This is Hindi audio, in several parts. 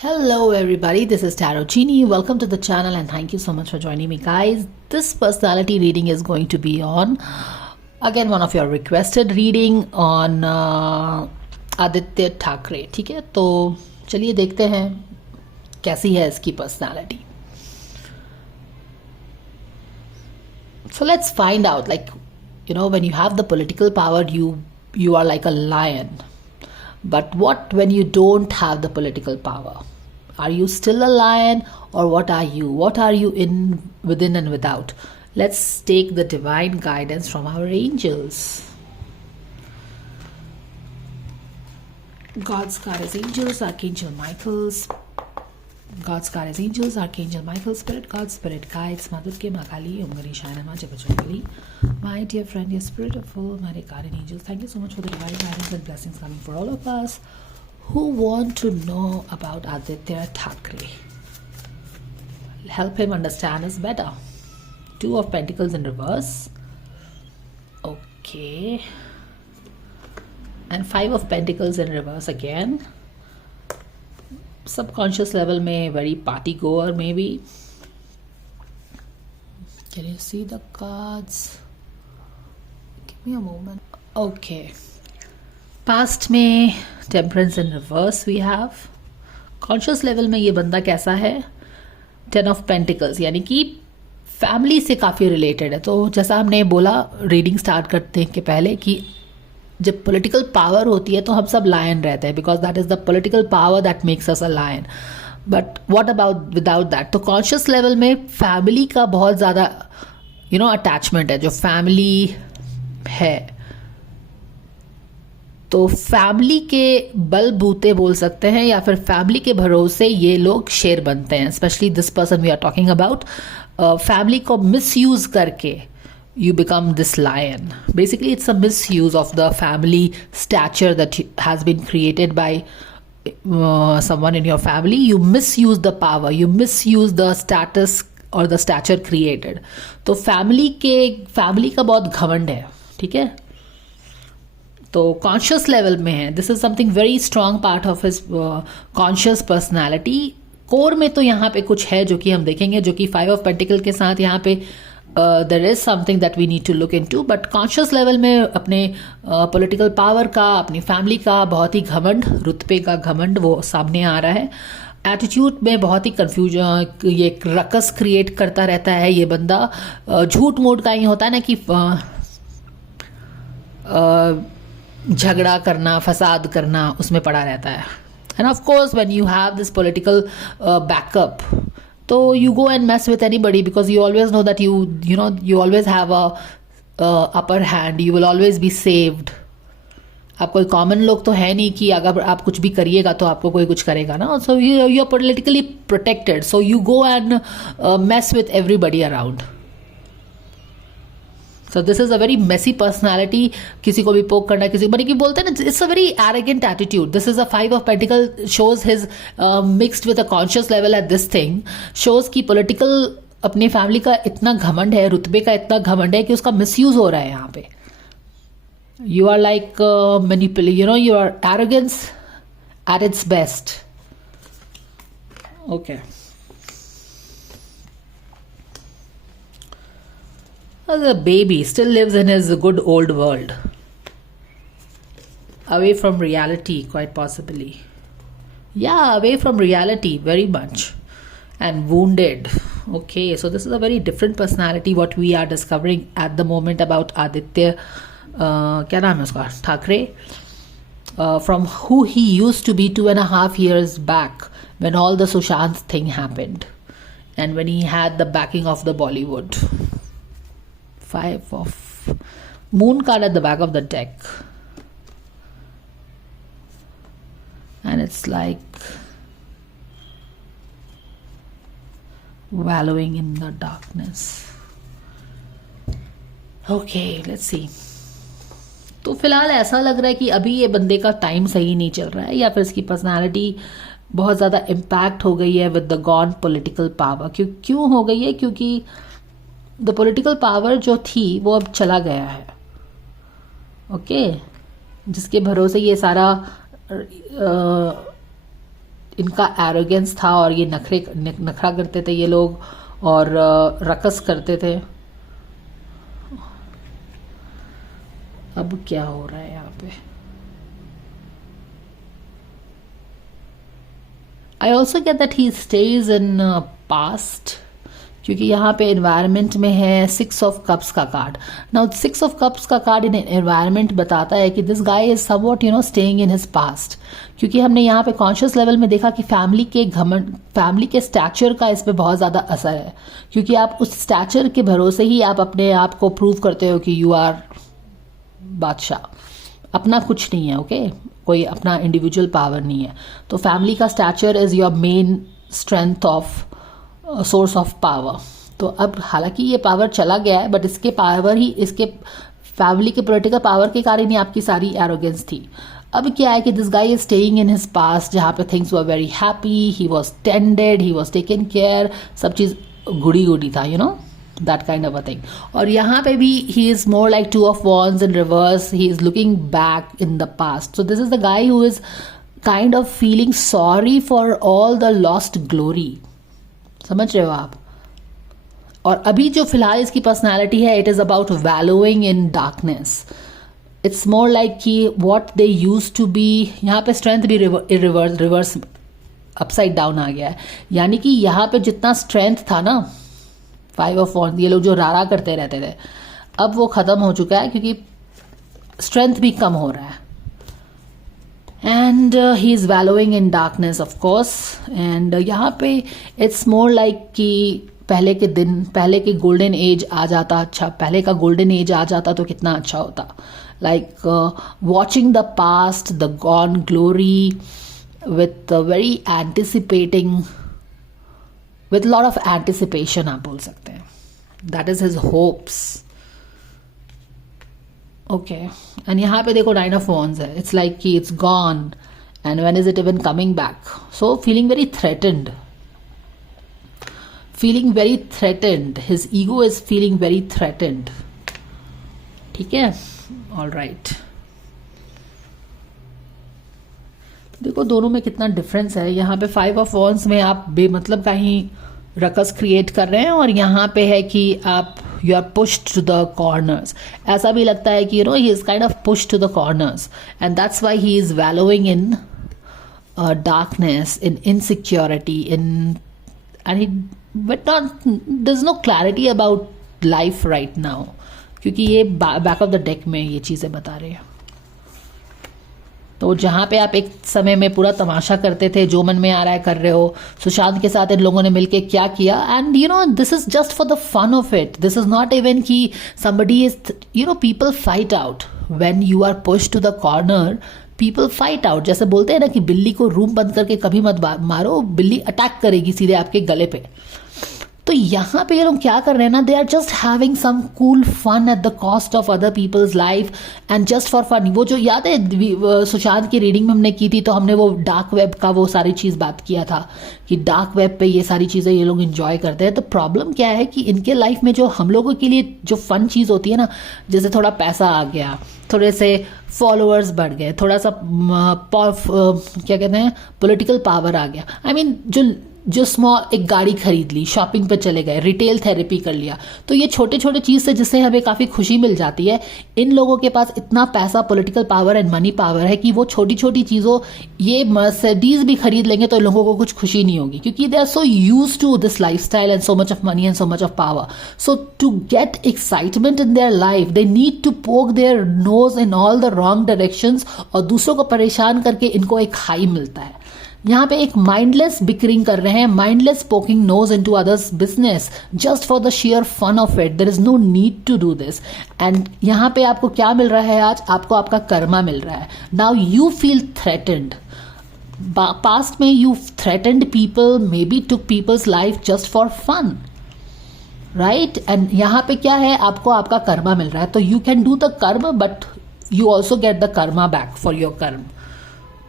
Hello, everybody. This is Tarot Genie. Welcome to the channel, and thank you so much for joining me, guys. This personality reading is going to be on again one of your requested reading on Aditya Thackeray. ठीक है, तो चलिए देखते हैं कैसी है इसकी personality. So let's find out. Like, when you have the political power, you are like a lion. But what when you don't have the political power? Are you still a lion, or what are you? What are you within and without? Let's take the divine guidance from our angels. God's card is angels, Archangel Michael's. God's card is angels, Archangel Michael, Spirit God, Spirit Guides, Madhutke Makali, Om Ganesha Nama, Japachakali. My dear friend, your spirit of all my guardian angels, thank you so much for the divine guidance and blessings coming for all of us who want to know about Aditya Thackeray. Help him understand us better. Two of Pentacles in reverse. Okay. And Five of Pentacles in reverse again. Subconscious level may very party goer maybe. Can you see the cards? Give me a moment. Okay. Past में Temperance in reverse we have. Conscious level में ये बंदा कैसा है? Ten of Pentacles, यानी कि फैमिली से काफ़ी रिलेटेड है. तो जैसा हमने बोला रीडिंग स्टार्ट करते के पहले कि जब पॉलिटिकल पावर होती है तो हम सब लायन रहते हैं, because that is the political power that makes us a lion. But what about without that? तो कॉन्शियस लेवल में फैमिली का बहुत ज़्यादा अटैचमेंट है. जो फैमिली है तो फैमिली के बलबूते बोल सकते हैं, या फिर फैमिली के भरोसे ये लोग शेर बनते हैं. Specially this person we are talking about, family को मिसयूज करके you become this lion. Basically, it's a misuse of the family stature that has been created by someone in your family. You misuse the power, you misuse the status or the stature created. तो फैमिली का बहुत घमंड है. ठीक है, तो कॉन्शियस लेवल में है. This is something very strong part of his conscious personality. Core में तो यहाँ पे कुछ है जो कि हम देखेंगे, जो कि फाइव ऑफ पेंटिकल के साथ यहाँ पे there is something that we need to look in to. But conscious level में अपने पॉलिटिकल पावर का, अपनी फैमिली का बहुत ही घमंड, रुतबे का घमंड वो सामने आ रहा है. एटीट्यूड में बहुत ही कन्फ्यूजन, ये रकस क्रिएट करता रहता है ये बंदा. झूठ मूठ का ही होता है ना कि झगड़ा करना, फसाद करना, उसमें पड़ा रहता है. End of course when you have this political backup, so you go and mess with anybody because you always know that you always have a upper hand. You will always be saved. आप कोई कॉमन लोग तो है नहीं कि अगर आप कुछ भी करिएगा तो आपको कोई कुछ करेगा ना. So you are politically protected, so you go and mess with everybody around. So this is a very messy personality. किसी को भी पोक करना, किसी को, कि बोलते हैं ना, it's a very arrogant attitude. This is a five of pentacle, shows his mixed with a conscious level at this thing, shows कि political अपनी फैमिली का इतना घमंड है, रुतबे का इतना घमंड है कि उसका मिसयूज हो रहा है यहाँ पे. You are like manipulate, your arrogance at its best. Okay. The baby still lives in his good old world, away from reality, quite possibly. Yeah, away from reality very much, and wounded. Okay, so this is a very different personality what we are discovering at the moment about Aditya क्या नाम है उसका, Thackeray, from who he used to be 2.5 years back when all the Sushant thing happened and when he had the backing of the Bollywood. Five of moon card at the back of the deck, and it's like wallowing in the darkness. Okay, let's see. तो फिलहाल ऐसा लग रहा है कि अभी ये बंदे का टाइम सही नहीं चल रहा है, या फिर इसकी पर्सनालिटी बहुत ज़्यादा इम्पैक्ट हो गई है with the gone political power. क्यों हो गई है? क्योंकि द पॉलिटिकल पावर जो थी वो अब चला गया है. ओके, जिसके भरोसे ये सारा इनका एरोगेंस था और ये नखरा करते थे ये लोग और रकस करते थे। अब क्या हो रहा है यहाँ पे? I also get that he stage in past, क्योंकि यहाँ पे एनवायरनमेंट में है 6 ऑफ कप्स का कार्ड। नाउ 6 ऑफ कप्स का कार्ड इन एनवायरनमेंट बताता है कि this guy is somewhat staying in his past, क्योंकि हमने यहाँ पे कॉन्शियस लेवल में देखा कि फैमिली के घमंड, फैमिली के स्टैचर का इस पे बहुत ज़्यादा असर है, क्योंकि आप उस स्टैचर के भरोसे ही आप अपने आप को प्रूव करते हो कि यू आर बादशाह। अपना कुछ नहीं है, ओके कोई अपना इंडिविजुअल पावर नहीं है। तो फैमिली का stature is your main strength of source of power. तो अब हालांकि ये पावर चला गया है, बट इसके पावर ही, इसके फैमिली के पॉलिटिकल पावर के कारण ही आपकी सारी एरोगेंस थी। अब क्या है कि this guy is staying in his past, जहाँ पे things were very happy, he was tended, he was taken care, सब चीज गुड़ी गुड़ी था, that kind of a thing. और यहाँ पे भी he is more like 2 of wands in reverse. He is looking back in the past. So this is the guy who is kind of feeling sorry for all the lost glory. समझ रहे हो आप? और अभी जो फिलहाल इसकी पर्सनैलिटी है, it is about wallowing in darkness. It's more like कि what they used to be. यहाँ पे strength भी रिवर्स अपसाइड डाउन आ गया है, यानी कि यहाँ पे जितना स्ट्रेंथ था ना 5 ऑफ वॉन्ड्स, ये लोग जो रारा करते रहते थे, अब वो खत्म हो चुका है क्योंकि स्ट्रेंथ भी कम हो रहा है। And he is wallowing in darkness of course. And यहाँ पे इट्स मोर लाइक कि पहले के दिन, पहले के गोल्डन एज आ जाता, अच्छा पहले का गोल्डन एज आ जाता तो कितना अच्छा होता। Like watching the past, the gone glory with very anticipating, with a lot of anticipation आप बोल सकते हैं। That is his hopes. Okay. And यहाँ पे देखो 9 of wands है। It's like कि it's gone and when is it even coming back? So feeling very threatened. Feeling very threatened. His ego is feeling very threatened. ठीक है? All right. देखो दोनों में कितना डिफरेंस है। यहाँ पे 5 ऑफ वॉन्ड्स में आप बेमतलब का ही रकस क्रिएट कर रहे हैं, और यहाँ पे है कि आप you are pushed to the corners. ऐसा भी लगता है कि he is kind of pushed to the corners and that's why he is wallowing in darkness, in insecurity, and he but not there's no clarity about life right now, क्योंकि ये बैक ऑफ द डेक में ये चीजें बता रहे हैं। तो जहाँ पे आप एक समय में पूरा तमाशा करते थे, जो मन में आ रहा है कर रहे हो, सुशांत के साथ इन लोगों ने मिलके क्या किया, and this is just for the fun of it. This is not even कि somebody is people fight out when you are pushed to the corner. People fight out, जैसे बोलते हैं ना कि बिल्ली को रूम बंद करके कभी मत मारो, बिल्ली अटैक करेगी सीधे आपके गले पे। तो यहाँ पे ये लोग क्या कर रहे हैं ना, they are just having some cool fun at the cost of other peoples life and just for fun. वो जो याद है सुशांत की रीडिंग में हमने की थी, तो हमने वो डार्क वेब का वो सारी चीज़ बात किया था कि डार्क वेब पे ये सारी चीज़ें ये लोग इंजॉय करते हैं। तो प्रॉब्लम क्या है कि इनके लाइफ में जो हम लोगों के लिए जो फन चीज़ होती है ना, जैसे थोड़ा पैसा आ गया, थोड़े से फॉलोअर्स बढ़ गए, थोड़ा सा क्या कहते हैं पॉलिटिकल पावर आ गया, I mean, जो स्मॉल एक गाड़ी खरीद ली, शॉपिंग पे चले गए, रिटेल थेरेपी कर लिया, तो ये छोटे छोटे चीज़ से जिससे हमें काफ़ी खुशी मिल जाती है। इन लोगों के पास इतना पैसा, political power and money power है कि वो छोटी छोटी चीज़ों, ये मर्सिडीज भी खरीद लेंगे तो इन लोगों को कुछ खुशी नहीं होगी, क्योंकि they are so used to this life style and so much of money and so much of power. So to get excitement in their life they need to poke their nose in all the wrong directions, और दूसरों को परेशान करके इनको एक हाई मिलता है। यहाँ पे एक माइंडलेस बिकरिंग कर रहे हैं, mindless poking nose into others business just for the sheer fun of it. There is no need to do this. And यहाँ पे आपको क्या मिल रहा है आज? आपको आपका कर्मा मिल रहा है। Now you feel threatened. Past में you threatened people, maybe took people's life just for fun, right? And यहाँ पे क्या है, आपको आपका कर्मा मिल रहा है। तो यू कैन डू द कर्म, but you also get the Karma back for your कर्म।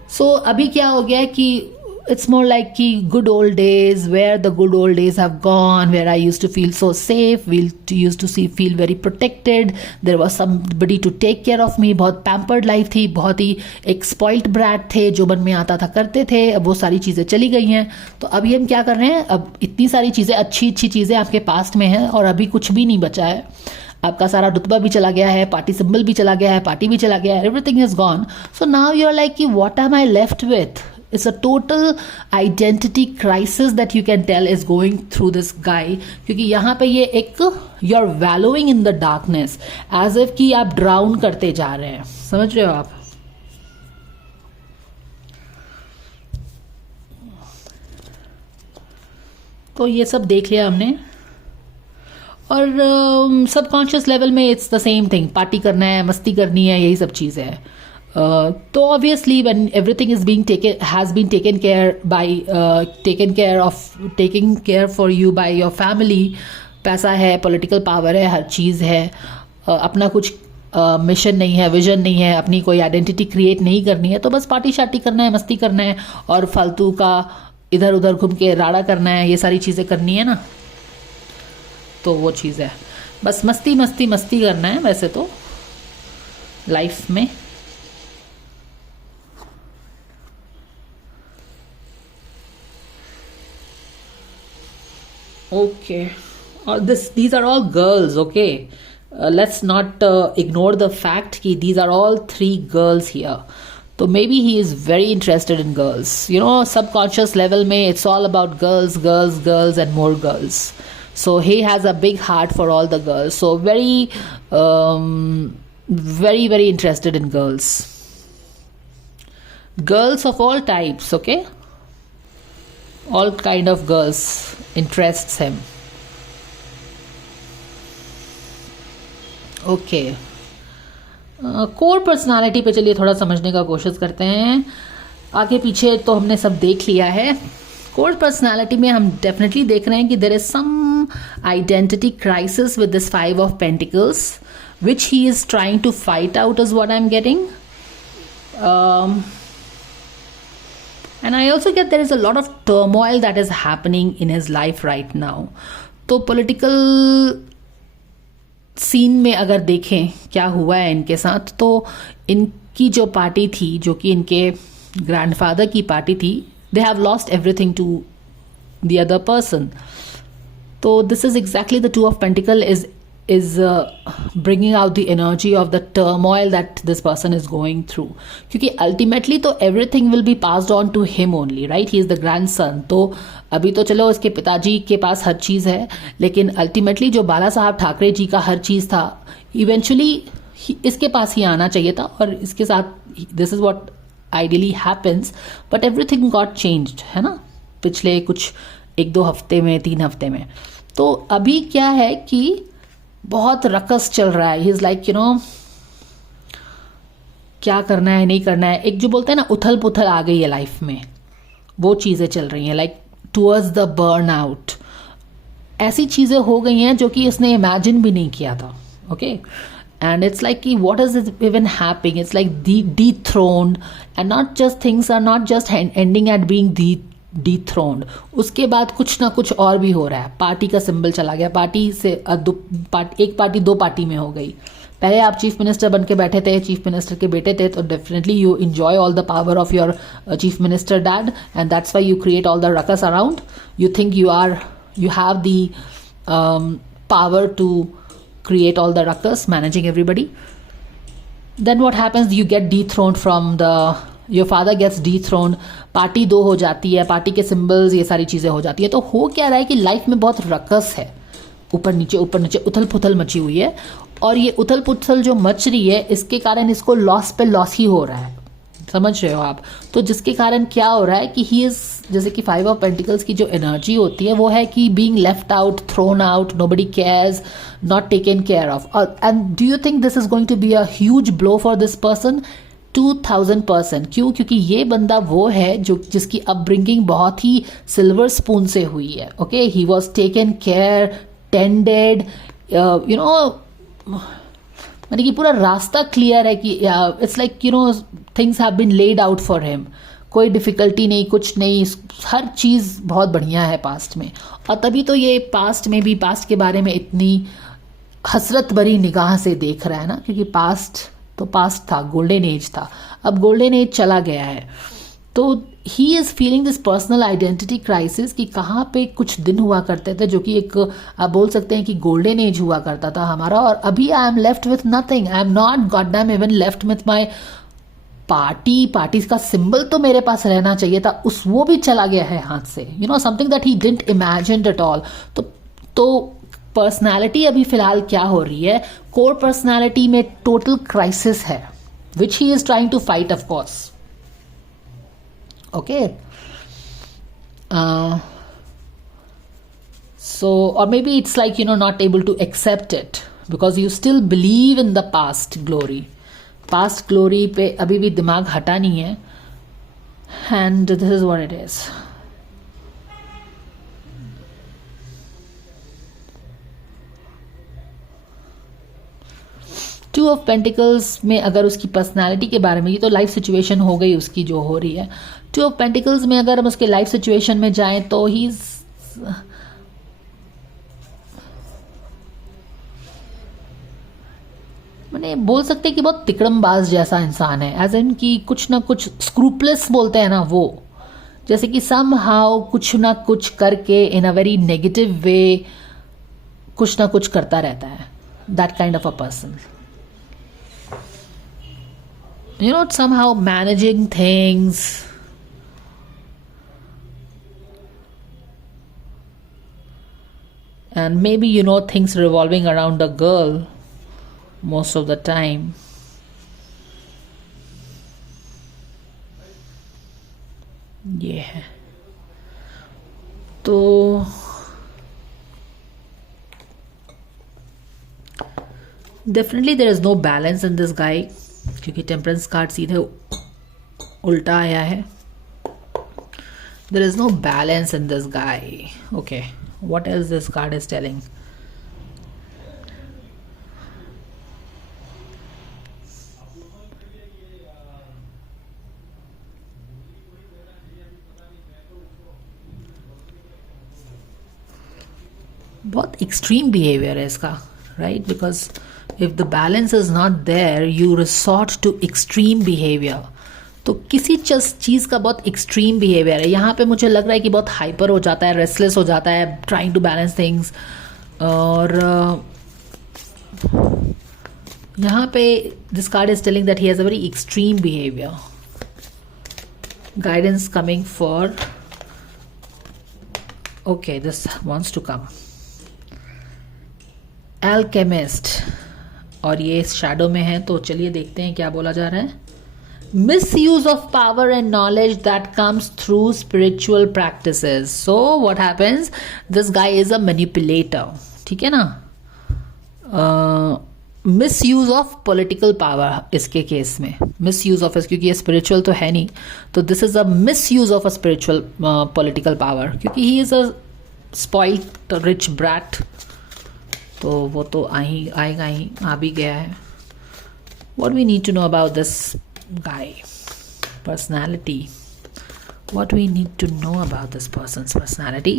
सो अभी क्या हो गया है कि it's more like ki good old days, where the good old days have gone, where I used to feel so safe, used to feel very protected, there was somebody to take care of me, बहुत pampered life थी, बहुत ही एक spoilt brat थे, जो मन में आता था करते थे. अब वो सारी चीज़ें चली गई हैं. तो अभी हम क्या कर रहे हैं, अब इतनी सारी चीज़ें अच्छी चीज़ें आपके पास्ट में हैं और अभी कुछ भी नहीं बचा है. आपका सारा रुतबा भी चला गया है, पार्टी सिंबल भी चला गया है, पार्टी भी चला गया है, everything is gone. So now you are like कि what am I left with. It's a total identity crisis that you can tell is going through this guy. क्योंकि यहाँ पे ये एक you're wallowing in the darkness as if कि आप drown करते जा रहे हैं. समझ रहे हो आप? तो ये सब देख लिया हमने. और सबकॉन्शियस लेवल में it's the same thing. Party करना है, मस्ती करनी है, यही सब चीज़ें हैं. तो obviously when everything is being taken care for you by your family, पैसा है, पॉलिटिकल पावर है, हर चीज़ है, अपना कुछ मिशन नहीं है, विजन नहीं है, अपनी कोई आइडेंटिटी क्रिएट नहीं करनी है, तो बस पार्टी शार्टी करना है, मस्ती करना है और फालतू का इधर उधर घूम के राड़ा करना है, ये सारी चीज़ें करनी है ना. तो वो चीज़ है, बस मस्ती मस्ती मस्ती करना है वैसे तो लाइफ में. Okay, these are all girls. Okay, let's not ignore the fact that these are all 3 girls here. So maybe he is very interested in girls. You know, subconscious level mein it's all about girls, girls, girls, and more girls. So he has a big heart for all the girls. So very, very interested in girls. Girls of all types. Okay. All kind of girls interests him. Okay. Core personality पे चलिए थोड़ा समझने का कोशिश करते हैं. आगे पीछे तो हमने सब देख लिया है. कोर पर्सनालिटी में हम डेफिनेटली देख रहे हैं कि there is some identity crisis with this 5 of Pentacles, which he is trying to fight out is what I'm getting. And I also get there is a lot of turmoil that is happening in his life right now. तो political scene में अगर देखें क्या हुआ है इनके साथ, तो इनकी जो पार्टी थी, जो कि इनके ग्रैंडफादर की पार्टी थी, they have lost everything to the other person. तो this is exactly the 2 of Pentacles is bringing out the energy of the turmoil that this person is going through. क्योंकि ultimately तो everything will be passed on to him only, right? He is the grandson. तो अभी तो चलो उसके पिताजी के पास हर चीज़ है, लेकिन ultimately जो बाला साहब ठाकरे जी का हर चीज़ था, eventually इसके पास ही आना चाहिए था. और इसके साथ this is what ideally happens, but everything got changed, है ना, पिछले कुछ 1-2 हफ्ते में, 3 हफ्ते में. तो अभी क्या है कि बहुत रकस चल रहा है. He is like, you no, क्या करना है, नहीं करना है. एक जो बोलते हैं ना, उथल पुथल आ गई है लाइफ में, वो चीज़ें चल रही हैं, like towards the burn out. ऐसी चीज़ें हो गई हैं जो कि उसने इमेजिन भी नहीं किया था. ओके, एंड इट्स लाइक कि what is it even happening. It's like dethroned, and not just things are not just ending at being dethroned. उसके बाद कुछ ना कुछ और भी हो रहा है. पार्टी का सिंबल चला गया, पार्टी से एक पार्टी 2 पार्टी में हो गई. पहले आप चीफ मिनिस्टर बन के बैठे थे, चीफ मिनिस्टर के बेटे थे, तो definitely you enjoy all the power of your chief minister dad, and that's why you create all the ruckus around. You think you have the power to create all the ruckus, managing everybody. Then what happens, you get dethroned from your father gets dethroned. Party 2 हो जाती है, पार्टी के सिंबल्स, ये सारी चीज़ें हो जाती है. तो हो क्या रहा है कि लाइफ में बहुत रकस है, ऊपर नीचे उथल पुथल मची हुई है. और ये उथल पुथल जो मच रही है, इसके कारण इसको लॉस पे लॉस ही हो रहा है. समझ रहे हो आप? तो जिसके कारण क्या हो रहा है कि ही इज, जैसे कि 5 of Pentacles की जो एनर्जी होती है वो है कि being left out, thrown out, nobody cares, not taken care of. And do you think this is going to be a huge blow for this person? 2000%. क्यों? क्योंकि ये बंदा वो है जो जिसकी अपब्रिंगिंग बहुत ही सिल्वर स्पून से हुई है. Okay, he was taken care, tended, you know, मतलब कि पूरा रास्ता क्लियर है कि it's like, you know, things have been laid out for him. कोई डिफ़िकल्टी नहीं, कुछ नहीं, हर चीज़ बहुत बढ़िया है पास्ट में। और तभी तो ये पास्ट में भी पास्ट के बारे में इतनी हसरत भरी निगाह से देख रहा है ना, क्योंकि पास्ट तो पास्ट था, गोल्डन एज था, अब गोल्डन एज चला गया है। तो he is feeling this personal identity crisis कि कहाँ पे कुछ दिन हुआ करते थे जो कि एक आप बोल सकते हैं कि गोल्डन एज हुआ करता था हमारा, और अभी I am left with nothing, I am not god damn even left with my party का सिंबल तो मेरे पास रहना चाहिए था, वो भी चला गया है हाथ से, you know, something that he didn't imagine at all. तो पर्सनैलिटी अभी फिलहाल क्या हो रही है, कोर पर्सनैलिटी में टोटल क्राइसिस है, which he is trying to fight of course. Okay, so or maybe it's like, you know, not able to accept it because you still believe in the past glory पे अभी भी दिमाग हटा नहीं है, and this is what it is. Two of pentacles में अगर उसकी पर्सनालिटी के बारे में, ये तो लाइफ सिचुएशन हो गई उसकी जो हो रही है, टू ऑफ पेंटिकल्स में अगर हम उसके लाइफ सिचुएशन में जाएं तो ही मैंने बोल सकते हैं कि बहुत तिकड़मबाज जैसा इंसान है, एज इन कि कुछ ना कुछ स्क्रूपलेस बोलते हैं ना वो, जैसे कि सम हाउ कुछ ना कुछ करके इन अ वेरी नेगेटिव वे कुछ ना कुछ करता रहता है, that kind of a person, you know, somehow managing things, and maybe, you know, things revolving around a girl most of the time. Yeah, तो definitely there is no balance in this guy, क्योंकि टेम्परेंस कार्ड सीधे उल्टा आया है। There is no balance in this guy. Okay, what else this card is telling? बहुत एक्सट्रीम बिहेवियर है इसका, right? Because if the balance is not there, you resort to extreme behavior. तो किसी चीज़ का बहुत एक्सट्रीम बिहेवियर है। यहाँ पे मुझे लग रहा है कि बहुत हाइपर हो जाता है, रेस्टलेस हो जाता है, ट्राइंग टू बैलेंस थिंग्स। और यहाँ पे this card is telling that he has a very extreme behaviour. Guidance coming for, okay, this wants to come alchemist, और ये शैडो में है, तो चलिए देखते हैं क्या बोला जा रहा है। Misuse of power and knowledge that comes through spiritual practices. So what happens, this guy is a manipulator, ठीक है ना। Misuse of political power इसके केस में, मिस यूज ऑफ, क्योंकि ये स्पिरिचुअल तो है नहीं, तो this is a misuse of a spiritual political power, क्योंकि he is a spoiled rich brat, तो वो तो आएगा ही, आ भी गया है। What we need to know about this guy, personality, what we need to know about this person's personality.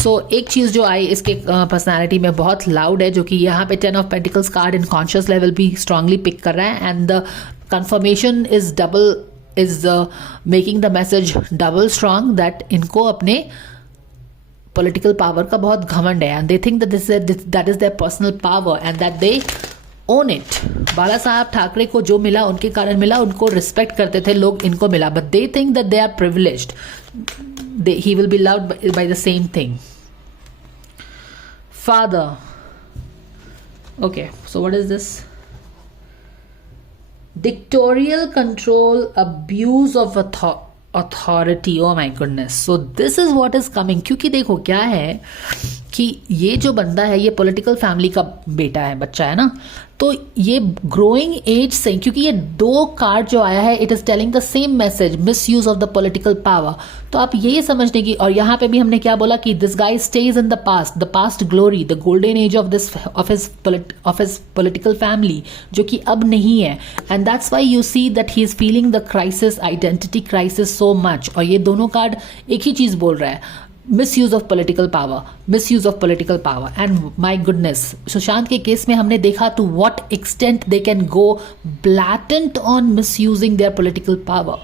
So एक चीज़ जो आई इसके पर्सनैलिटी में बहुत लाउड है, जो कि यहाँ पे 10 of pentacles card in conscious level भी स्ट्रांगली पिक कर रहा है, and the confirmation is double, is making the message double strong that इनको अपने पॉलिटिकल पावर का बहुत घमंड है, and they think that is their personal power and that they own it. Bala Saheb Thackeray को जो मिला उनके कारण मिला, उनको रिस्पेक्ट करते थे लोग, इनको मिला, but they think that they are privileged, he will be loved by the same thing. Father, okay, so what is this? Dictatorial control, abuse of authority, oh my goodness. So this is what is coming, क्योंकि देखो क्या है कि ये जो बंदा है ये पॉलिटिकल फैमिली का बेटा है, बच्चा है ना, तो ये ग्रोइंग एज से, क्योंकि ये दो कार्ड जो आया है it is telling the same message, miss use of the political power. तो आप ये समझने की, और यहाँ पे भी हमने क्या बोला कि this guy stage in the past glory, the golden age of his political family, जो कि अब नहीं है। And that's why you see that he is feeling the crisis, identity crisis so much. और ये दोनों कार्ड एक ही चीज बोल रहा है, misuse of political power, misuse of political power. And my goodness, Sushant के केस में हमने देखा to what extent they can go blatant on misusing their political power,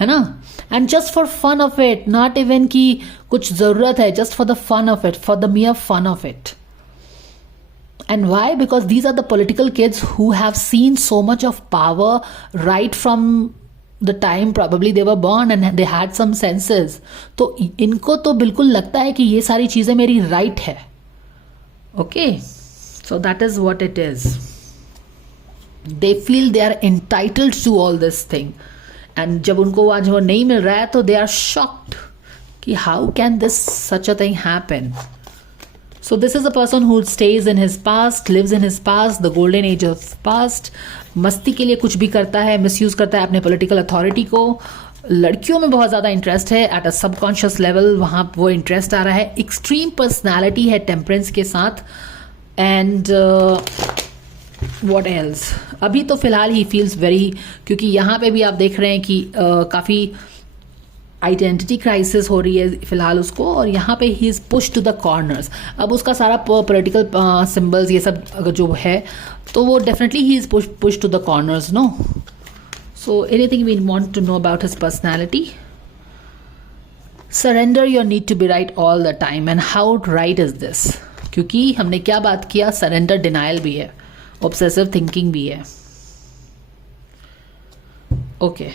है ना। And just for fun of it, not even कि कुछ जरूरत है, just for the fun of it, for the mere fun of it. And why? Because these are the political kids who have seen so much of power right from the time probably they were born and they had some senses. तो इनको तो बिल्कुल लगता है कि ये सारी चीजें मेरी right है. Okay, so that is what it is. They feel they are entitled to all this thing. And जब उनको आज वो नहीं मिल रहा है तो they are shocked कि how can this such a thing happen? So this is a person who stays in his past, lives in his past, the golden age of past. मस्ती के लिए कुछ भी करता है, मिसयूज करता है अपने पॉलिटिकल अथॉरिटी को. लड़कियों में बहुत ज़्यादा इंटरेस्ट है एट अ सबकॉन्शियस लेवल, वहाँ वो इंटरेस्ट आ रहा है. एक्सट्रीम पर्सनैलिटी है टेम्परेंस के साथ. एंड व्हाट एल्स, अभी तो फिलहाल ही फील्स वेरी, क्योंकि यहाँ पे भी आप देख रहे हैं कि काफ़ी आइडेंटिटी क्राइसिस हो रही है फिलहाल उसको, और यहाँ पे he is push to the corners. अब उसका सारा पॉलिटिकल सिंबल्स ये सब अगर जो है तो वो definitely he is push to the corners, no. So anything we want to know about his personality. Surrender your need to be right all the time. And how right is this? क्योंकि हमने क्या बात किया, सरेंडर डिनायल भी है, ऑब्सेसिव थिंकिंग भी है. ओके,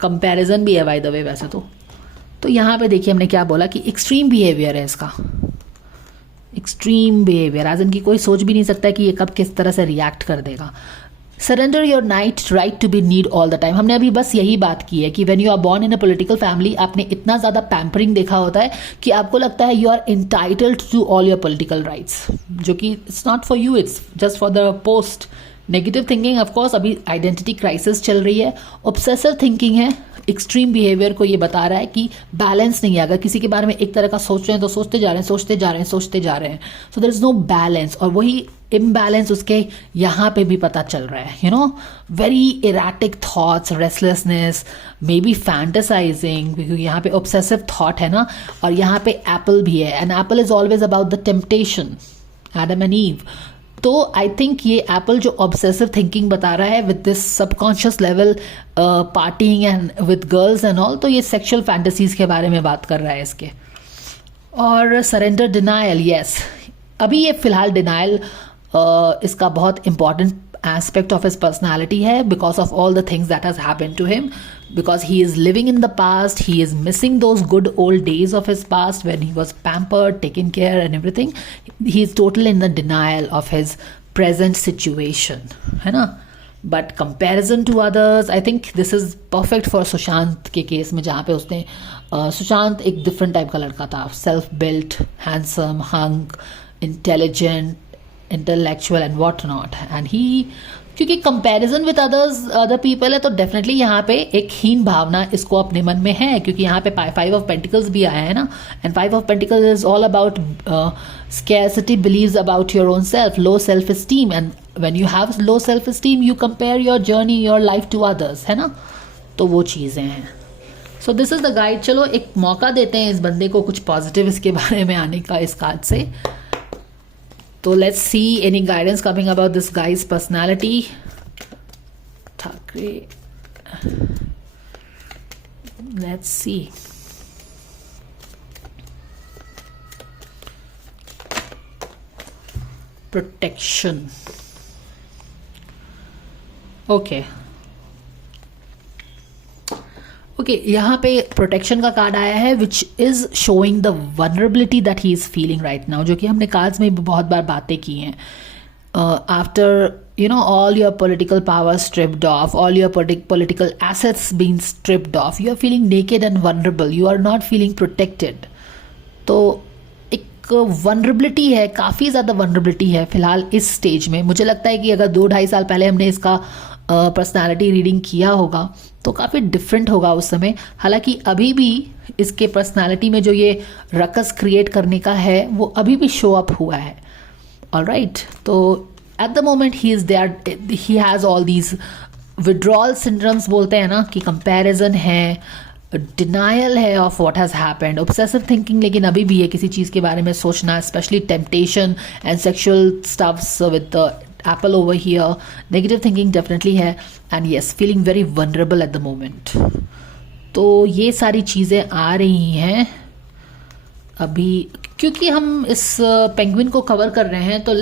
कंपैरिजन भी है बाय द वे वैसे तो यहाँ पे देखिए हमने क्या बोला कि एक्सट्रीम बिहेवियर है इसका. एक्सट्रीम बिहेवियर एज इनकी कोई सोच भी नहीं सकता है कि ये कब किस तरह से रिएक्ट कर देगा. Surrender your night right to be need all the time. हमने अभी बस यही बात की है कि when you are born in a political family, आपने इतना ज़्यादा पैम्परिंग देखा होता है कि आपको लगता है you are entitled to all your political rights, जो कि it's not for you, it's just for the post. Negative thinking of course, अभी आइडेंटिटी क्राइसिस चल रही है. ऑब्सेसिव थिंकिंग है. एक्सट्रीम बिहेवियर को ये बता रहा है कि बैलेंस नहीं है. अगर किसी के बारे में एक तरह का सोच रहे हैं तो सोचते जा रहे हैं. So there is no balance, और वही इम्बैलेंस उसके यहाँ पे भी पता चल रहा है. You know, very erratic thoughts, restlessness, may be fantasising, क्योंकि यहाँ पे ऑब्सेसिव थॉट है ना. और यहाँ पे एप्पल भी है, and apple is always about the temptation, Adam and Eve. तो आई थिंक ये एप्पल जो ऑब्सेसिव थिंकिंग बता रहा है with this subconscious level parting and with girls and all, तो ये सेक्सुअल फैंटेसीज के बारे में बात कर रहा है इसके. और सरेंडर डिनायल, यस, अभी ये फिलहाल डिनायल इसका बहुत important aspect of his personality है, because of all the things that has happened to him, because he is living in the past, he is missing those good old days of his past when he was pampered, taken care and everything. He is totally in the denial of his present situation, है ना. But comparison to others, I think this is perfect for Sushant के केस में, जहाँ पे उसने सुशांत एक different type का लड़का था, self built, handsome, hunk, intelligent, intellectual and what not. And he, क्योंकि कंपैरिजन विद अदर पीपल है, तो डेफिनेटली यहाँ पे एक हीन भावना इसको अपने मन में है, क्योंकि यहाँ पे 5 ऑफ पेंटिकल्स भी आया है ना. And 5 of pentacles is all about scarcity, believes about your own self, low self esteem. And when you have low self esteem you compare your journey, your life to others, है ना. तो वो चीज़ें हैं. So this is the guide. चलो एक मौका देते हैं इस बंदे को कुछ पॉजिटिव इसके बारे में आने का इस कार्ड से. So let's see any guidance coming about this guy's personality. Thakre. Let's see. Protection. Okay. Okay, यहाँ पे प्रोटेक्शन का कार्ड आया है which is showing the vulnerability that he is feeling right now, जो कि हमने कार्ड्स में भी बहुत बार बातें की हैं. After you know all your political power stripped off, all your political assets been stripped off, you are feeling naked and vulnerable, you are not feeling protected. तो एक वनरेबिलिटी है, काफ़ी ज़्यादा वनरेबिलिटी है फिलहाल इस स्टेज में। मुझे लगता है कि अगर 2-2.5 साल पहले हमने इसका पर्सनालिटी रीडिंग किया होगा तो काफ़ी डिफरेंट होगा उस समय। हालांकि अभी भी इसके पर्सनालिटी में जो ये रकस क्रिएट करने का है वो अभी भी शो अप हुआ है। ऑलराइट, तो at the moment he is there, he has all these withdrawal syndromes बोलते हैं ना, कि कंपैरिजन है, डिनायल है of what has happened, obsessive thinking लेकिन अभी भी है किसी चीज़ के बारे में सोचना, specially temptation and sexual stuffs with the apple over here, negative thinking definitely है, and yes feeling very vulnerable at the moment. तो ये सारी चीज़ें आ रही हैं अभी, क्योंकि हम इस पेंगुइन को कवर कर रहे हैं। तो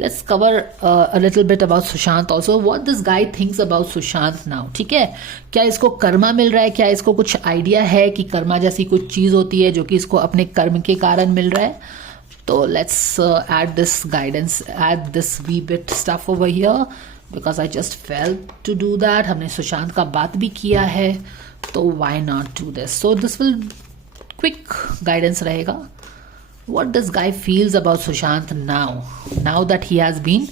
let's cover a little bit about Sushant also, what this guy thinks about Sushant now, ठीक है। क्या इसको कर्मा मिल रहा है, क्या इसको कुछ आइडिया है कि कर्मा जैसी कुछ चीज़ होती है जो कि इसको अपने कर्म के कारण मिल रहा है। तो let's add this guidance, add this wee bit stuff over here because I just felt to do that। हमने सुशांत का बात भी किया है तो why not do this। So this will quick guidance रहेगा। What this guy feels about Sushant now that he has been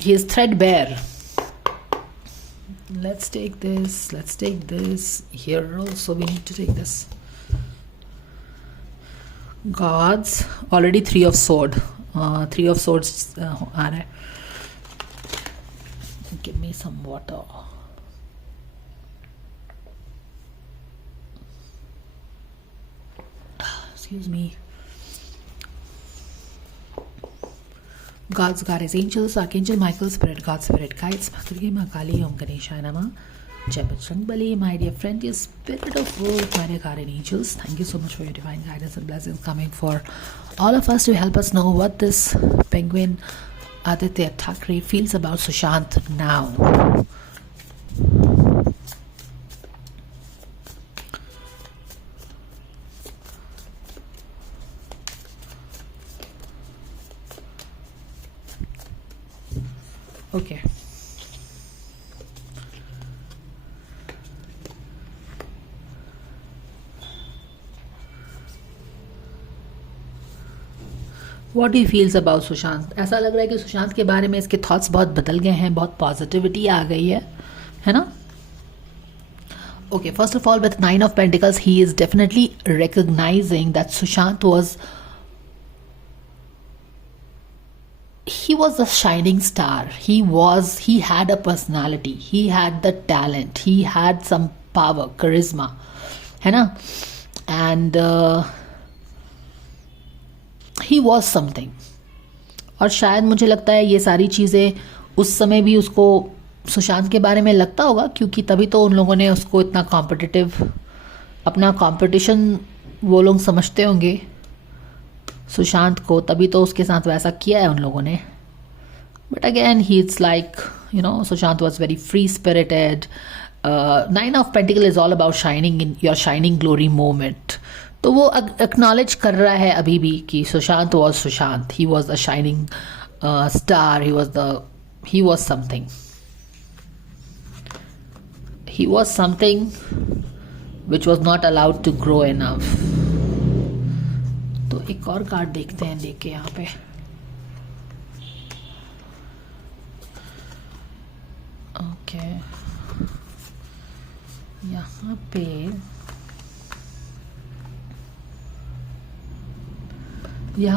he is threadbare। let's take this here also, we need to take this gods, already 3 of swords आ रहा है। give me some water। Excuse me। Gods, goddess, angels, archangel Michael, spirit, God, spirit, guides, Durga, Ma Kali, Om Ganeshaya Namah, Jai Bajrangbali, my dear friend, dear spirit of truth, my dear guardian angels, thank you so much for your divine guidance and blessings coming for all of us to help us know what this penguin Aditya Thackeray feels about Sushant now। Okay, what he feels about Sushant. ऐसा लग रहा है कि सुशांत के बारे में इसके थॉट्स बहुत बदल गए हैं, बहुत पॉजिटिविटी आ गई है ना। Okay, first of all with 9 of Pentacles he is definitely recognizing that Sushant was a shining star। he had a personality, he had the talent, he had some power, charisma, है ना, and he was something। और शायद मुझे लगता है ये सारी चीज़ें उस समय भी उसको सुशांत के बारे में लगता होगा, क्योंकि तभी तो उन लोगों ने उसको इतना कॉम्पिटिटिव, अपना कंपटीशन वो लोग समझते होंगे सुशांत को, तभी तो उसके साथ वैसा किया है उन लोगों ने। But again he it's like you no, Sushant was very free spirited. 9 of Pentacles is all about shining in your shining glory moment. तो वो एक्नॉलेज कर रहा है अभी भी कि Sushant was Sushant, he was the shining star, he was something which was not allowed to grow enough। तो एक और कार्ड देखते हैं लेके यहाँ पे। ओके, यहाँ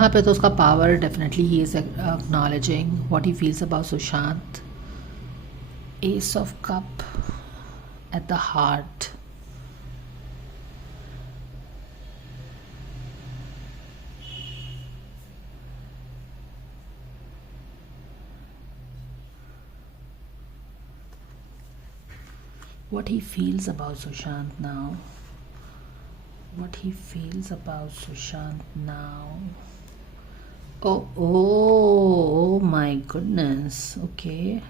पे तो उसका power definitely he is acknowledging what he feels about Sushant. S of cup at the heart. What he feels about Sushant now. Oh my goodness। Okay,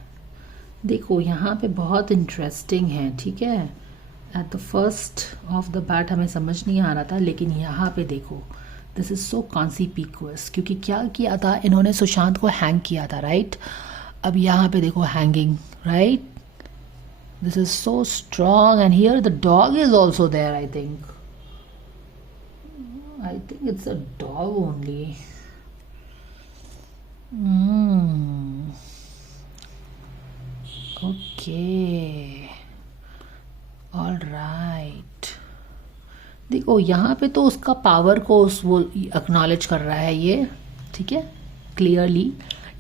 देखो यहाँ पे बहुत इंटरेस्टिंग है, ठीक है। At the first of the bat हमें समझ नहीं आ रहा था, लेकिन यहाँ पे देखो दिस इज सो कॉन्सिपिक्वस, क्योंकि क्या किया था इन्होंने, सुशांत को हैंग किया था, राइट। अब यहाँ पे देखो hanging, right. This is so strong, and here the dog is also there, I think। I think it's a dog only. Hmm. Okay. All right. देखो यहाँ पे तो उसका पावर को वो एक्नॉलेज कर रहा है ये, ठीक है, क्लियरली.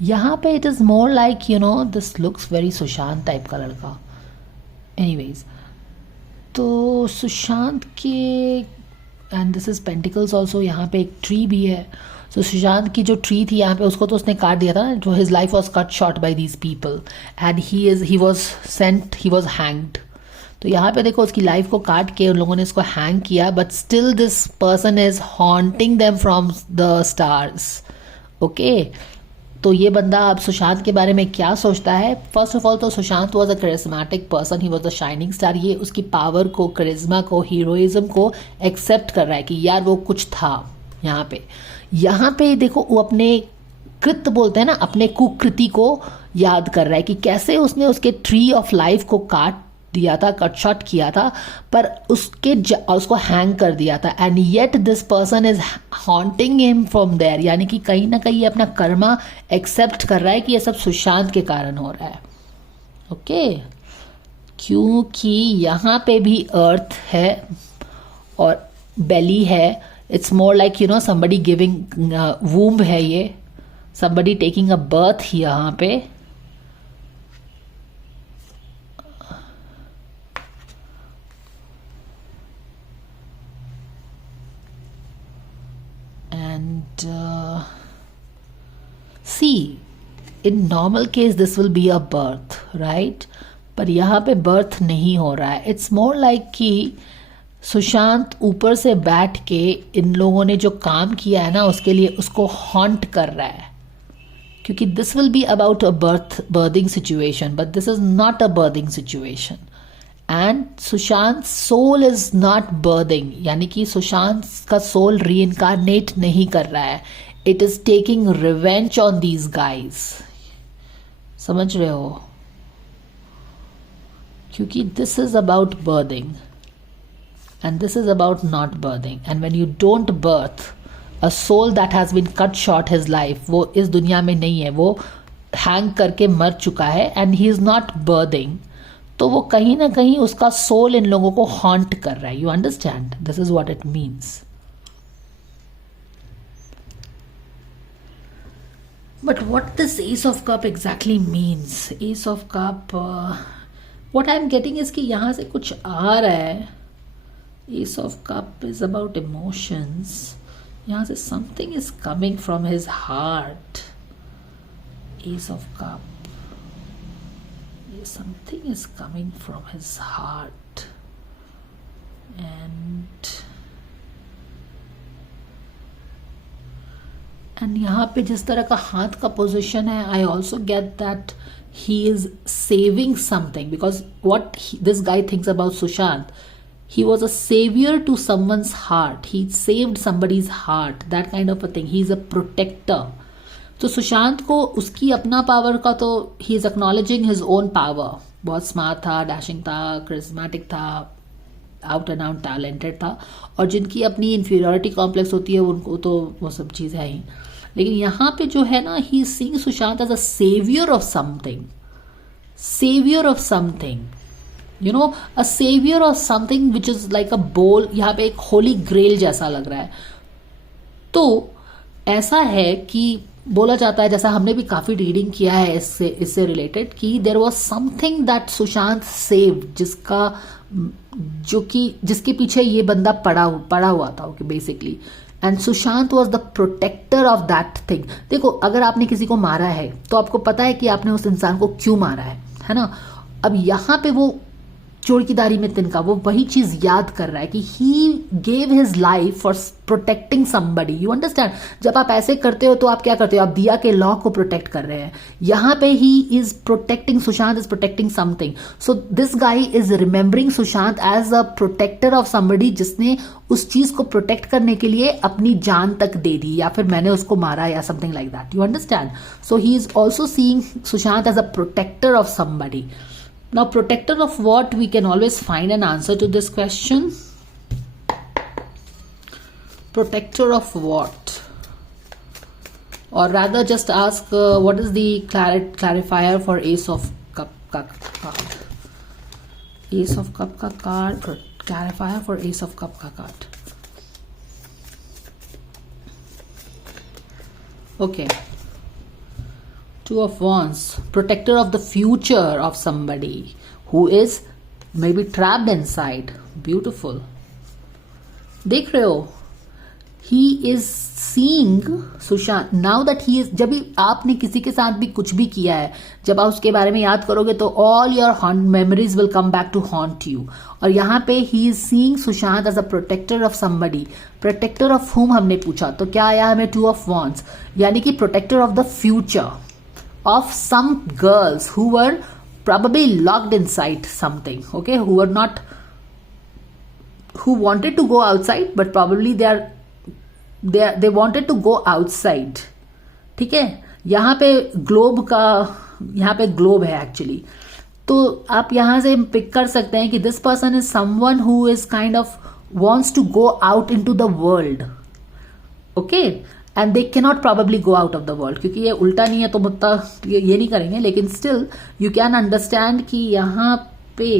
यहाँ पे it is more like you no this looks very Sushant type का लड़का. एनीवेज, तो सुशांत के and this is pentacles also. यहाँ पे एक ट्री भी है. सो सुशांत की जो ट्री थी यहाँ पे, उसको तो उसने काट दिया था. जो his life was cut short by these people and he was hanged. तो यहाँ पे देखो उसकी लाइफ को काट के उन लोगों ने इसको हैंग किया, but still this person is haunting them from the stars. Okay, तो ये बंदा अब सुशांत के बारे में क्या सोचता है? फर्स्ट ऑफ ऑल तो Sushant was a charismatic person, he was a shining star. ये उसकी पावर को, करिज्मा को, हीरोइज्म को एक्सेप्ट कर रहा है कि यार वो कुछ था. यहाँ पे देखो वो अपने कृत बोलते हैं ना, अपने कुकृति को याद कर रहा है कि कैसे उसने उसके ट्री ऑफ लाइफ को काट दिया था, कट शॉट किया था, पर उसको हैंग कर दिया था. And yet this person is haunting him from there. यानी कि कहीं ना कहीं अपना कर्मा एक्सेप्ट कर रहा है कि ये सब सुशांत के कारण हो रहा है. ओके, क्योंकि यहाँ पे भी अर्थ है और बेली है. It's more like you know somebody giving womb है ये, समबडी टेकिंग अ बर्थ यहाँ पे. And see, in normal case this will be a birth, right? पर यहाँ पे बर्थ नहीं हो रहा है. इट्स मोर लाइक कि सुशांत ऊपर से बैठ के इन लोगों ने जो काम किया है ना उसके लिए उसको हॉन्ट कर रहा है. क्योंकि this will be about a birthing situation, but this is not a birthing situation. And Sushant soul is not birthing, यानी कि सुशांत का सोल रीइनकारनेट नहीं कर रहा है. It is taking revenge on these guys. समझ रहे हो? क्योंकि this is about berthing and this is about not birthing. And when you don't birth a soul that has been cut short his life, वो इस दुनिया में नहीं है, वो हैंग करके मर चुका है and he is not birthing, तो वो कहीं ना कहीं उसका सोल इन लोगों को हॉन्ट कर रहा है. You understand? This is what it means. But what this Ace of Cup exactly means? Ace of Cup, what I'm getting is कि यहाँ से कुछ आ रहा है. Ace of Cup is about emotions. यहाँ से something is coming from his heart. Ace of Cup. Something is coming from his heart. And यहाँ पे जिस तरह का हाथ का पोजिशन है, I also get that he is saving something, because what this guy thinks about Sushant, he was a savior to someone's heart. He saved somebody's heart. That kind of a thing. He is a protector. तो सुशांत को उसकी अपना पावर का तो he is acknowledging his own power. बहुत स्मार्ट था, डैशिंग था, करिज्मेटिक था, आउट एंड आउट टैलेंटेड था. और जिनकी अपनी इन्फीरियरिटी कॉम्प्लेक्स होती है उनको तो वो सब चीज़ है ही. लेकिन यहाँ पे जो है ना, he is seeing Sushant as a saviour of something. Saviour of something, you know, a saviour of something which is like a bowl. यहाँ पे एक होली ग्रेल जैसा लग रहा है. तो ऐसा है कि बोला जाता है, जैसा हमने भी काफी रीडिंग किया है इससे रिलेटेड, कि there was something that Sushant saved, जिसके पीछे ये बंदा पड़ा हुआ था. Okay, basically. And Sushant was the protector of that thing. देखो, अगर आपने किसी को मारा है तो आपको पता है कि आपने उस इंसान को क्यों मारा है ना. अब यहाँ पे वो चोर की दाढ़ी में तिनका, वो वही चीज याद कर रहा है कि he gave his life for protecting somebody. You understand? जब आप ऐसे करते हो तो आप क्या करते हो? आप दिया के लॉ को प्रोटेक्ट कर रहे हैं. यहाँ पे he is protecting, Sushant is protecting something. So this guy is remembering Sushant as a protector of somebody, जिसने उस चीज को प्रोटेक्ट करने के लिए अपनी जान तक दे दी, या फिर मैंने उसको मारा, या something like that. You understand? So he is also seeing Sushant as a protector of somebody. Now, protector of what? We can always find an answer to this question. protector of what? Or rather just ask what is the clarifier for ace of cup ka card. Ace of cup ka card, clarifier for ace of cup ka card. Okay. Two of wands, protector of the future of somebody who is maybe trapped inside. Beautiful. देख रहे हो, he is seeing Sushant now that he is, जब भी आपने किसी के साथ भी कुछ भी किया है, जब आप उसके बारे में याद करोगे तो all your memories will come back to haunt you. और यहाँ पे he is seeing Sushant as a protector of somebody. protector of whom हमने पूछा, तो क्या आया हमें two of wands, यानी कि protector of the future of some girls who were probably locked inside something, okay, who were not, who wanted to go outside but probably they wanted to go outside. ठीक है, यहाँ पे ग्लोब का, यहाँ पे ग्लोब है एक्चुअली, तो आप यहाँ से पिक कर सकते हैं कि this person is someone who is kind of wants to go out into the world, okay, and they cannot probably go out of the world, क्योंकि ये उल्टा नहीं है तो मुद्दा ये नहीं करेंगे, लेकिन still you can understand कि यहाँ पे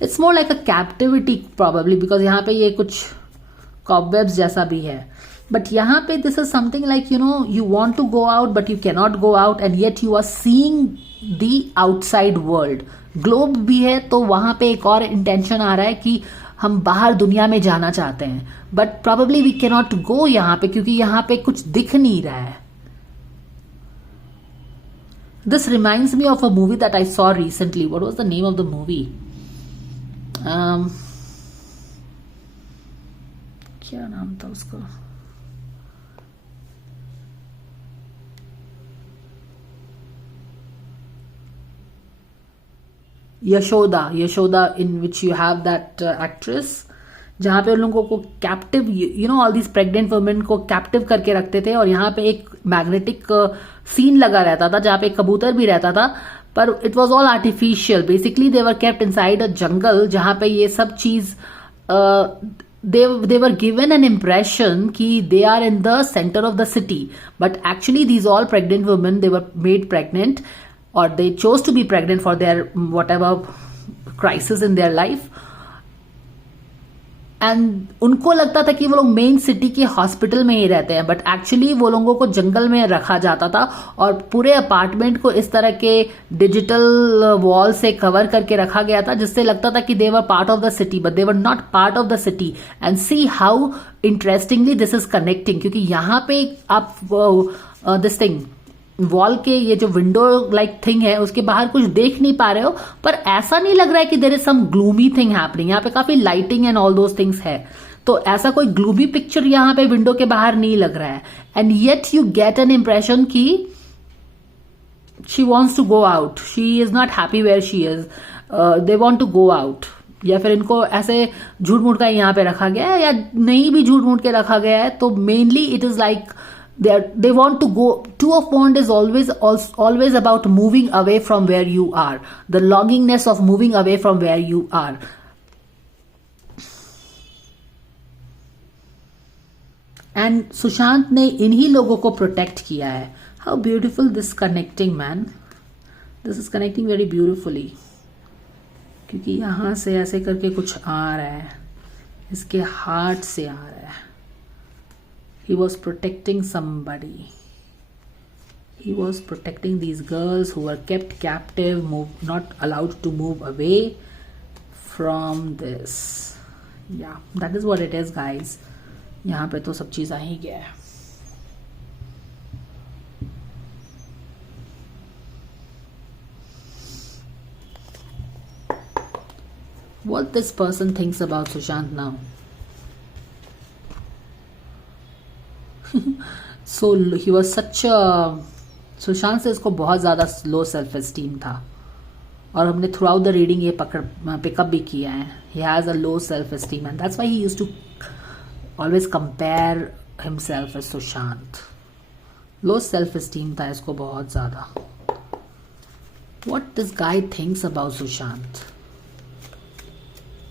it's more like a captivity probably, because यहाँ पे ये कुछ cobwebs जैसा भी है, but यहाँ पे this is something like, you know, you want to go out but you cannot go out and yet you are seeing the outside world. Globe भी है तो वहां पे एक और इंटेंशन आ रहा है कि हम बाहर दुनिया में जाना चाहते हैं, but probably we can not go यहाँ पे, क्योंकि यहाँ पे कुछ दिख नहीं रहा है. This reminds me of a movie that I saw recently. What was the name of the movie? क्या नाम था उसका? Yashoda in which you have that actress, जहां पे उन लोगों को captive, you know, all these pregnant women को कैप्टिव करके रखते थे, और यहाँ पे एक मैग्नेटिक सीन लगा रहता था जहां पे एक कबूतर भी रहता था, पर it was all artificial. Basically they were kept inside a jungle जहां पे ये सब चीज they were given an impression कि they are in the center of the city, but actually these all pregnant women, they were made pregnant or they chose to be pregnant for their whatever crisis in their life, and उनको लगता था कि वो लोग मेन सिटी के हॉस्पिटल में ही रहते हैं, बट एक्चुअली वो लोगों को जंगल में रखा जाता था और पूरे अपार्टमेंट को इस तरह के डिजिटल वॉल से कवर करके रखा गया था जिससे लगता था कि they were part of the city, but they were not part of the city. And see how interestingly this is connecting, क्योंकि यहाँ पे आप दिस थिंग वॉल के ये जो विंडो लाइक थिंग है उसके बाहर कुछ देख नहीं पा रहे हो, पर ऐसा नहीं लग रहा है कि there is some gloomy thing happening. यहाँ पे काफी lighting and all those things है, तो ऐसा कोई ग्लूमी पिक्चर यहाँ पे विंडो के बाहर नहीं लग रहा है. And yet you get an impression कि she wants to go out, she is not happy where she is, they want to go out. या फिर इनको ऐसे झूठ मूठ का यहाँ पे रखा गया है या नहीं भी झूठ मूठ के रखा गया है, तो mainly it is like they want to go. Two of Wands is always about moving away from where you are, the longingness of moving away from where you are. And Sushant ने इन्हीं लोगों को प्रोटेक्ट किया है. How beautiful this connecting, man. This is connecting very beautifully. क्योंकि यहां से ऐसे करके कुछ आ रहा है, इसके हार्ट से आ रहा है. He was protecting somebody. He was protecting these girls who were kept captive, not allowed to move away from this. Yeah, that is what it is, guys. यहाँ पे तो सब चीज आ ही गया है. What this person thinks about Sushant now? So he was such a, Sushant से इसको बहुत ज्यादा लो सेल्फ एस्टीम था और हमने थ्रू आउट द रीडिंग ये पिकअप भी किया है. He has a low self esteem and that's why he used to always compare himself as Sushant. Low self esteem था इसको बहुत ज्यादा. What this guy thinks about Sushant?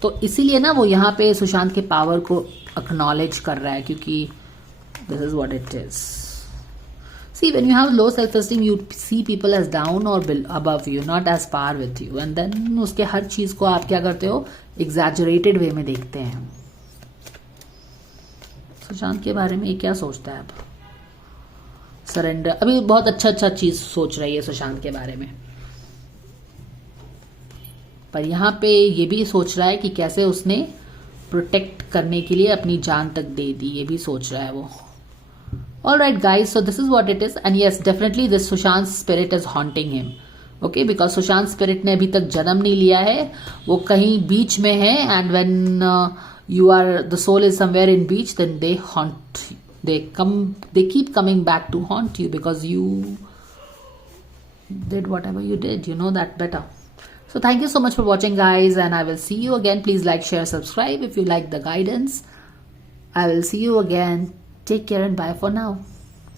तो इसीलिए ना वो यहाँ पे सुशांत के पावर को एक्नॉलेज कर रहा है, क्योंकि this is what it is. See, when you have low self-esteem, you see people as down or above you, not as par with you. And then उसके हर चीज को आप क्या करते हो, exaggerated वे में देखते हैं. सुशांत के बारे में ये क्या सोचता है अब? सरेंडर, अभी बहुत अच्छा चीज सोच रही है सुशांत के बारे में, पर यहाँ पे ये भी सोच रहा है कि कैसे उसने प्रोटेक्ट करने के लिए अपनी जान तक दे दी, ये भी सोच रहा है वो. Alright guys, so this is what it is, and yes, definitely this Sushant's spirit is haunting him. Okay, because Sushant spirit ने अभी तक जन्म नहीं लिया है, वो कहीं बीच में है, and when the soul is somewhere in beach, then they haunt, they keep coming back to haunt you because you did whatever you did, you know that better. So thank you so much for watching guys, and I will see you again. Please like, share, subscribe if you like the guidance. I will see you again. Take care and bye for now.